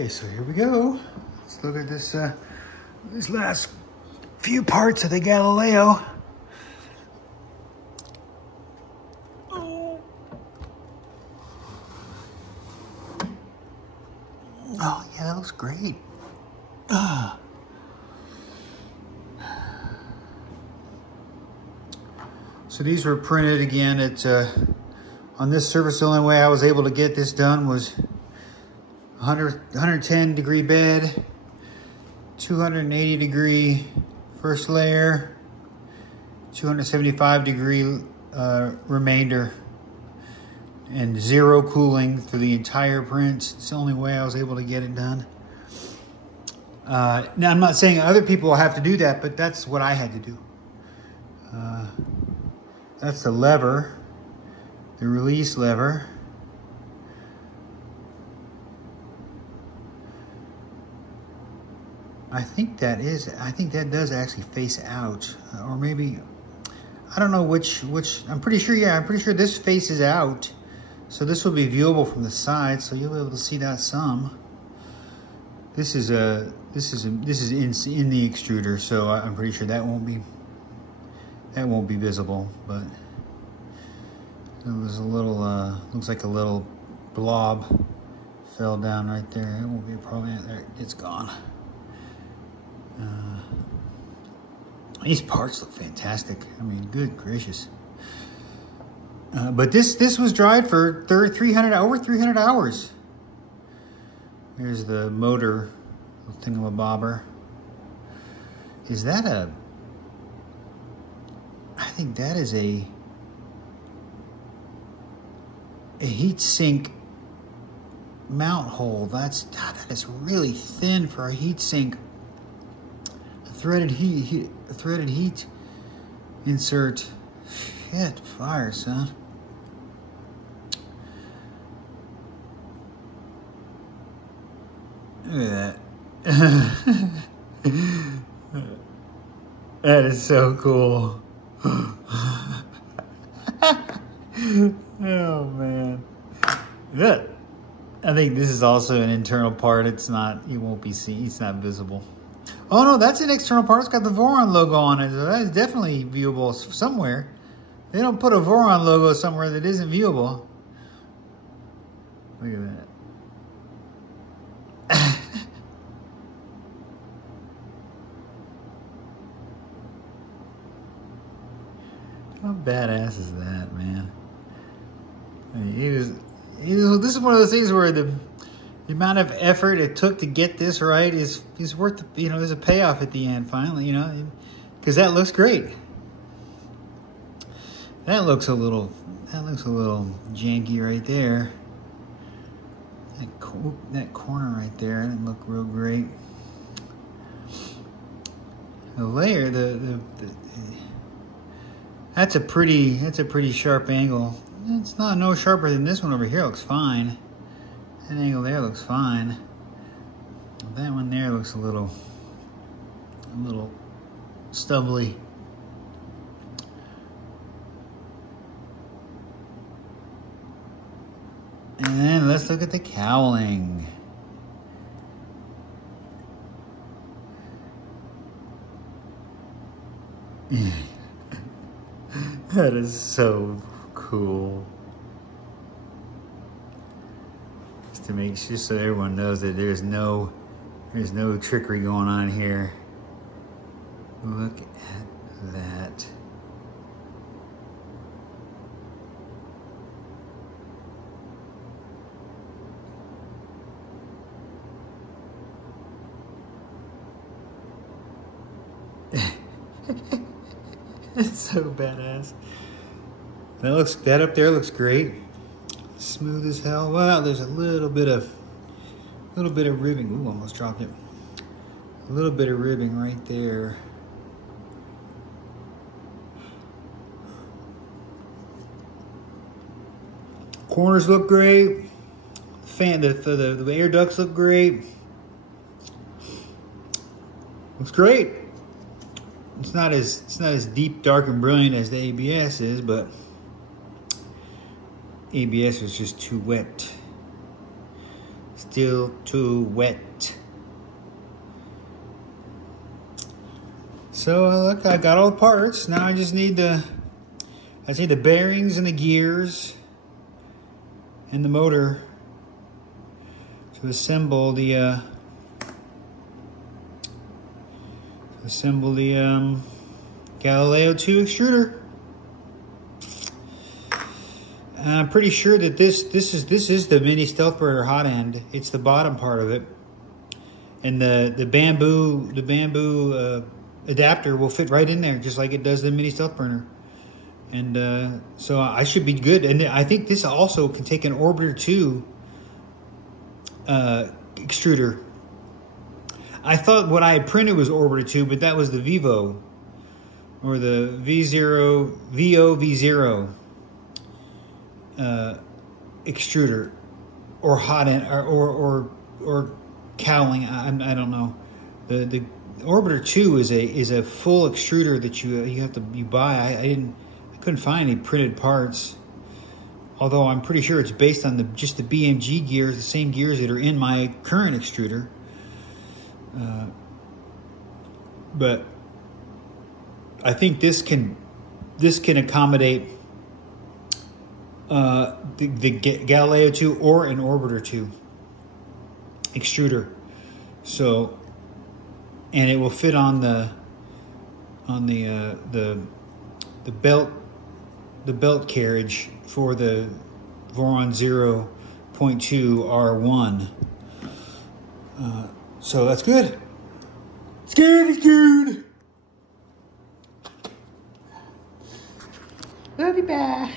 Okay, so here we go. Let's look at this these last few parts of the Galileo. Oh yeah, that looks great. So these were printed again at on this surface. The only way I was able to get this done was 110 degree bed, 280 degree first layer, 275 degree remainder, and 0 cooling through the entire print. It's the only way I was able to get it done. Now I'm not saying other people will have to do that, but that's what I had to do. That's the lever, the release lever. I think that does actually face out, or maybe, I don't know which, I'm pretty sure, yeah, I'm pretty sure this faces out. So this will be viewable from the side, so you'll be able to see that some. This is in the extruder, so I'm pretty sure that won't be visible, but there's a little, looks like a little blob fell down right there. It won't be a problem. There, it's gone. These parts look fantastic. I mean, good gracious. But this was dried for over 300 hours. Here's the motor thingamabobber. Is that a? I think that is a heat sink mount hole. That is really thin for a heat sink. A threaded heat insert. Shit, fire, son. Look at that. That is so cool. Oh man. Good. I think this is also an internal part. It won't be seen. It's not visible. Oh no, that's an external part. It's got the Voron logo on it. So that is definitely viewable somewhere. They don't put a Voron logo somewhere that isn't viewable. Look at that. How badass is that, man? I mean, this is one of those things where the amount of effort it took to get this right is worth, there's a payoff at the end finally, because that looks great. That looks a little janky right there. That corner right there didn't look real great. The layer, that's a pretty sharp angle. It's not no sharper than this one over here. It looks fine. That angle there looks fine. That one there looks a little stubbly. And then let's look at the cowling. That is so cool. Just so everyone knows that there's no trickery going on here. Look at that. It's so badass. That up there looks great. Smooth as hell. Well, there's a little bit of ribbing. Ooh, almost dropped it. A little bit of ribbing right there. Corners look great. The air ducts look great. Looks great. It's not as deep, dark, and brilliant as the ABS is, but ABS was just too wet. It's still too wet. So look, I got all the parts. Now I just need the bearings and the gears and the motor to assemble the Galileo 2 extruder. I'm pretty sure that this is the mini stealth burner hot end. It's the bottom part of it, and the bamboo adapter will fit right in there, just like it does the mini stealth burner. And so I should be good. And I think this also can take an Orbiter 2 extruder. I thought what I had printed was Orbiter 2, but that was the Vivo, or the VO-V0 extruder, or hot end, or cowling. I don't know. The Orbiter 2 is a full extruder that you buy. I couldn't find any printed parts, although I'm pretty sure it's based on just the BMG gears, the same gears that are in my current extruder. But I think this can accommodate the Galileo 2 or an Orbiter 2 extruder. So, and it will fit on the belt carriage for the Voron 0.2 R1. So that's good. It's good. It's good. Love you, bye.